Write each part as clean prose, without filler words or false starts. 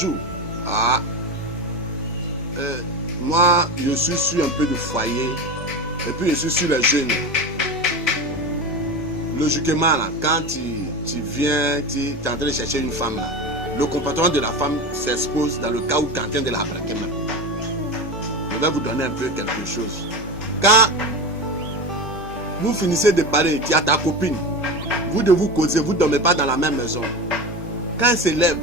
bonjour. Ah, moi, je suis sur un peu de foyer. Et puis, je suis sur les jeunes. Logiquement, là, quand tu viens, tu es en train de chercher une femme, là, le comportement de la femme s'expose dans le cas où quelqu'un de la braquer. Je vais vous donner un peu quelque chose. Quand vous finissez de parler, tu as ta copine, vous devez vous causer, vous ne dormez pas dans la même maison. Quand elle se lève,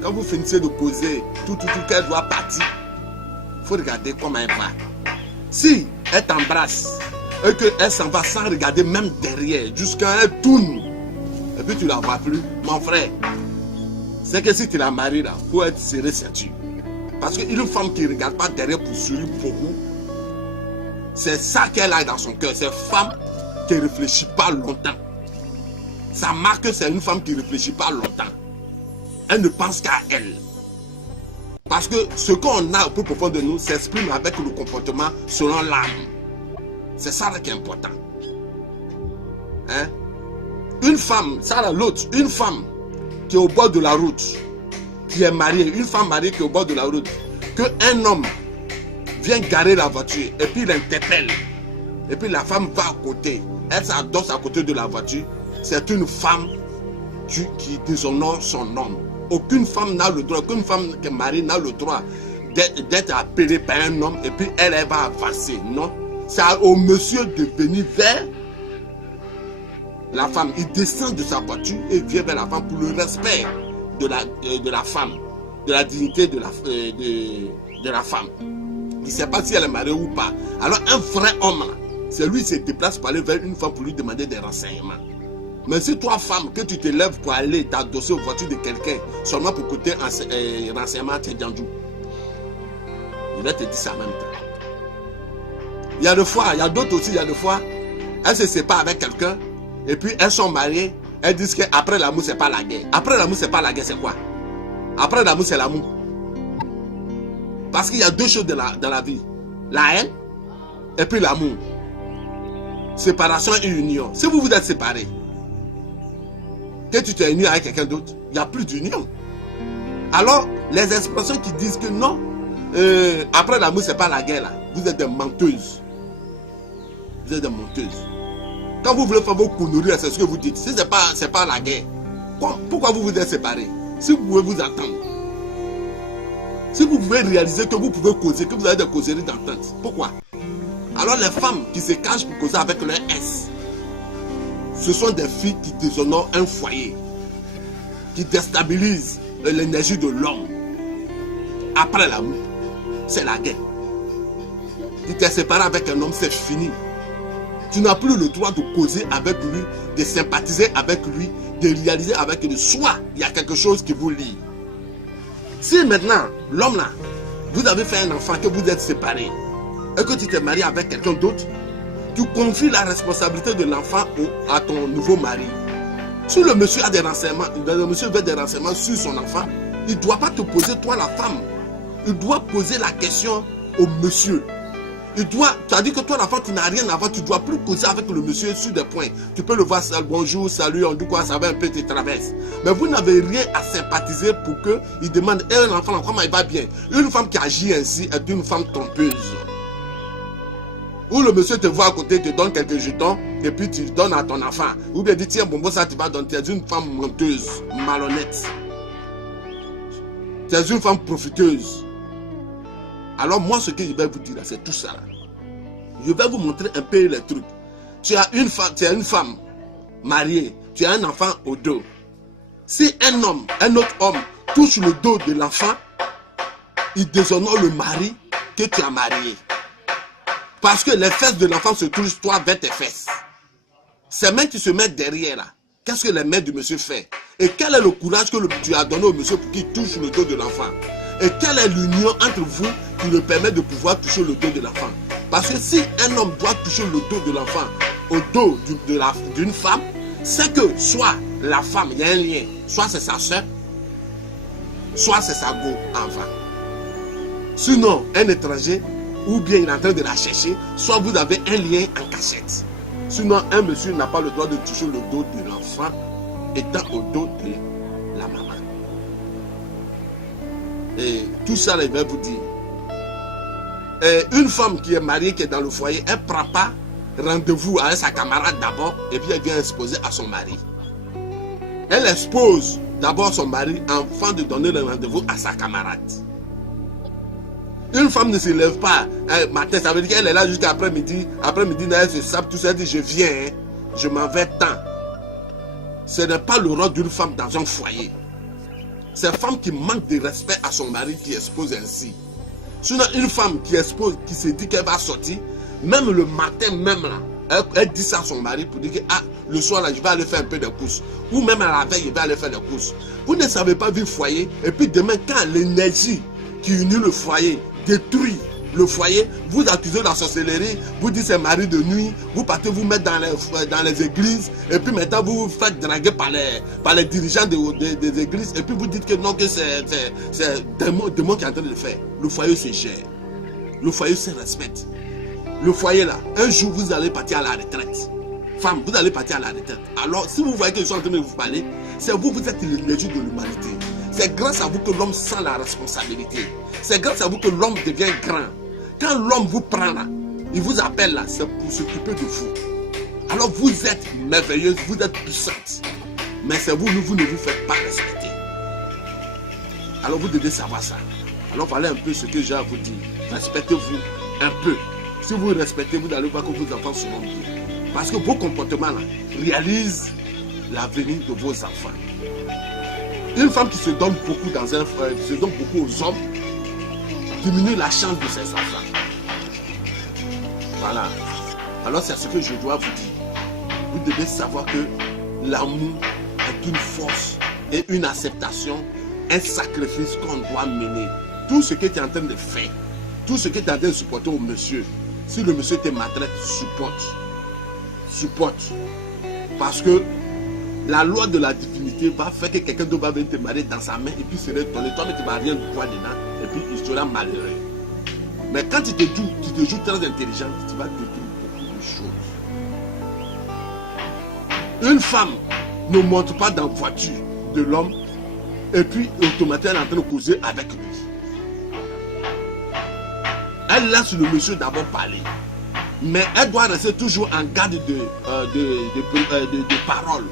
quand vous finissez de causer, tout qu'elle doit partir, il faut regarder comment elle va. Si elle t'embrasse et qu'elle s'en va sans regarder même derrière, jusqu'à elle tourne, et puis tu ne la vois plus, mon frère, c'est que si tu la maries là, il faut être serré ceinture. Parce qu'une femme qui ne regarde pas derrière pour sourire beaucoup, c'est ça qu'elle a dans son cœur. C'est une femme qui ne réfléchit pas longtemps. Ça marque que c'est une femme qui ne réfléchit pas longtemps. Elle ne pense qu'à elle. Parce que ce qu'on a au plus profond de nous s'exprime avec le comportement selon l'âme. C'est ça là qui est important. Hein? Une femme, ça là l'autre, une femme qui est au bord de la route, qui est mariée, une femme mariée qui est au bord de la route, qu'un homme vient garer la voiture et puis il l'interpelle. Et puis la femme va à côté, elle s'adosse à côté de la voiture. C'est une femme qui déshonore son homme. Aucune femme n'a le droit, aucune femme qui est mariée n'a le droit d'être appelée par un homme et puis elle va avancer. Non, c'est au monsieur de venir vers la femme. Il descend de sa voiture et vient vers la femme pour le respect de la femme, de la dignité de la femme. Il ne sait pas si elle est mariée ou pas. Alors un vrai homme, c'est lui qui se déplace pour aller vers une femme pour lui demander des renseignements. Mais si toi, femme, que tu te lèves pour aller t'adosser aux voitures de quelqu'un, seulement pour côté renseignement, tu es dandou. Je vais te dire ça en même temps. Il y a des fois, il y a d'autres aussi, il y a des fois, elles se séparent avec quelqu'un, et puis elles sont mariées, elles disent qu'après l'amour, c'est pas la guerre. Après l'amour, c'est pas la guerre, c'est quoi? Après l'amour, c'est l'amour. Parce qu'il y a deux choses dans la vie. La haine, et puis l'amour. Séparation et union. Si vous vous êtes séparés, que tu t'es uni avec quelqu'un d'autre, il n'y a plus d'union. Alors, les expressions qui disent que non, après l'amour, c'est pas la guerre, là. Vous êtes des menteuses. Vous êtes des menteuses. Quand vous voulez faire vos conneries, c'est ce que vous dites. Si c'est pas la guerre, pourquoi vous vous êtes séparés? Si vous pouvez vous attendre. Si vous pouvez réaliser que vous pouvez causer, que vous avez des causeries d'entente. Pourquoi? Alors les femmes qui se cachent pour causer avec leur S, ce sont des filles qui déshonorent un foyer, qui déstabilisent l'énergie de l'homme. Après l'amour, c'est la guerre. Tu t'es séparé avec un homme, c'est fini. Tu n'as plus le droit de causer avec lui, de sympathiser avec lui, de réaliser avec lui. Soit il y a quelque chose qui vous lie. Si maintenant, l'homme là, vous avez fait un enfant, que vous êtes séparés, et que tu t'es marié avec quelqu'un d'autre, tu confies la responsabilité de l'enfant à ton nouveau mari. Si le monsieur a des renseignements, le monsieur veut des renseignements sur son enfant, il ne doit pas te poser, toi la femme. Il doit poser la question au monsieur. C'est-à-dire que toi la femme, tu n'as rien à voir, tu ne dois plus causer avec le monsieur sur des points. Tu peux le voir, bonjour, salut, on dit quoi, ça va un peu, te traverse. Mais vous n'avez rien à sympathiser pour qu'il demande, l'enfant, comment il va bien. Une femme qui agit ainsi est une femme trompeuse. Ou le monsieur te voit à côté, te donne quelques jetons, et puis tu donnes à ton enfant. Ou bien dit, tiens, bon, ça tu vas donner. Tu es une femme menteuse, malhonnête. Tu es une femme profiteuse. Alors moi, ce que je vais vous dire, c'est tout ça. Je vais vous montrer un peu les trucs. Tu as une femme mariée, tu as un enfant au dos. Si un autre homme touche le dos de l'enfant, il déshonore le mari que tu as marié. Parce que les fesses de l'enfant se touchent toi vers tes fesses. Ces mains qui se mettent derrière là, qu'est-ce que les mains du monsieur fait? Et quel est le courage que tu as donné au monsieur pour qu'il touche le dos de l'enfant? Et quelle est l'union entre vous qui le permet de pouvoir toucher le dos de l'enfant? Parce que si un homme doit toucher le dos de l'enfant au dos d'une femme, c'est que soit la femme, il y a un lien, soit c'est sa soeur, soit c'est sa go-enfant. Sinon, un étranger, ou bien il est en train de la chercher, soit vous avez un lien en cachette. Sinon, un monsieur n'a pas le droit de toucher le dos de l'enfant étant au dos de la maman. Et tout ça, je vais vous dire. Et une femme qui est mariée, qui est dans le foyer, elle ne prend pas rendez-vous avec sa camarade d'abord et puis elle vient exposer à son mari. Elle expose d'abord son mari avant de donner le rendez-vous à sa camarade. Une femme ne se lève pas matin, ça veut dire qu'elle est là jusqu'à après-midi. Après-midi, elle se sape tout ça, elle dit je viens, hein, je m'en vais tant. Ce n'est pas le rôle d'une femme dans un foyer. C'est une femme qui manque de respect à son mari qui expose ainsi. Sinon, une femme qui expose, qui se dit qu'elle va sortir, même le matin même là, elle dit ça à son mari pour dire que ah, le soir là, je vais aller faire un peu de courses. Ou même à la veille, je vais aller faire des courses. Vous ne savez pas vivre foyer. Et puis demain, quand l'énergie qui unit le foyer détruit le foyer, vous accusez la sorcellerie, vous dites c'est mari de nuit, vous partez vous mettre dans les églises, et puis maintenant vous vous faites draguer par les dirigeants des églises, et puis vous dites que non, que c'est démon qui est en train de le faire. Le foyer se gère. Le foyer se respecte. Le foyer là, un jour vous allez partir à la retraite. Femme, vous allez partir à la retraite. Alors, si vous voyez que je suis en train de vous parler, c'est vous, vous êtes l'énergie de l'humanité. C'est grâce à vous que l'homme sent la responsabilité. C'est grâce à vous que l'homme devient grand. Quand l'homme vous prend là, il vous appelle là, c'est pour s'occuper de vous. Alors vous êtes merveilleuse, vous êtes puissante. Mais c'est vous, vous ne vous faites pas respecter. Alors vous devez savoir ça. Alors voilà un peu ce que j'ai à vous dire. Respectez-vous un peu. Si vous respectez, vous allez voir que vos enfants seront bien. Parce que vos comportements là réalisent l'avenir de vos enfants. Une femme qui se donne beaucoup qui se donne beaucoup aux hommes diminue la chance de ses enfants. Voilà. Alors c'est ce que je dois vous dire. Vous devez savoir que l'amour est une force et une acceptation, un sacrifice qu'on doit mener. Tout ce que tu es en train de faire, tout ce que tu es en train de supporter au monsieur, si le monsieur te maltraite, supporte. Supporte. Parce que la loi de la divinité va faire que quelqu'un d'autre va venir te marier dans sa main et puis se retourner. Toi, mais tu ne vas rien voir dedans et puis il sera malheureux. Mais quand tu te joues très intelligent, tu vas détruire beaucoup de choses. Une femme ne monte pas dans la voiture de l'homme et puis automatiquement elle est en train de causer avec lui. Elle laisse le monsieur d'abord parler. Mais elle doit rester toujours en garde de parole.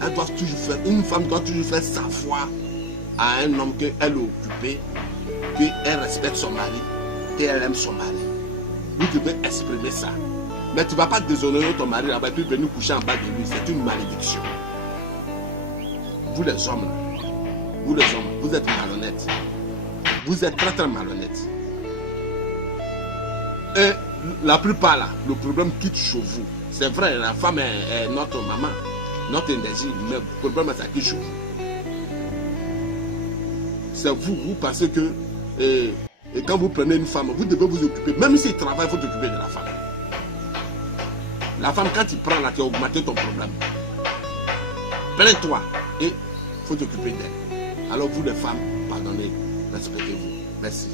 Elle doit toujours faire, une femme doit toujours faire savoir à un homme qu'elle est occupée, qu'elle respecte son mari, qu'elle aime son mari. Vous devez exprimer ça. Mais tu ne vas pas déshonorer ton mari là-bas et puis venir coucher en bas de lui. C'est une malédiction. Vous les hommes, vous êtes malhonnêtes. Vous êtes très très malhonnêtes. Et la plupart là, le problème quitte chez vous. C'est vrai, la femme est notre maman, notre énergie, mais le problème c'est qui chez vous. C'est vous, vous pensez que et quand vous prenez une femme, vous devez vous occuper. Même s'il travaille, il faut s'occuper de la femme. La femme, quand tu prends là, tu as augmenté ton problème. Plains-toi et il faut t'occuper d'elle. Alors vous les femmes, pardonnez, respectez-vous. Merci.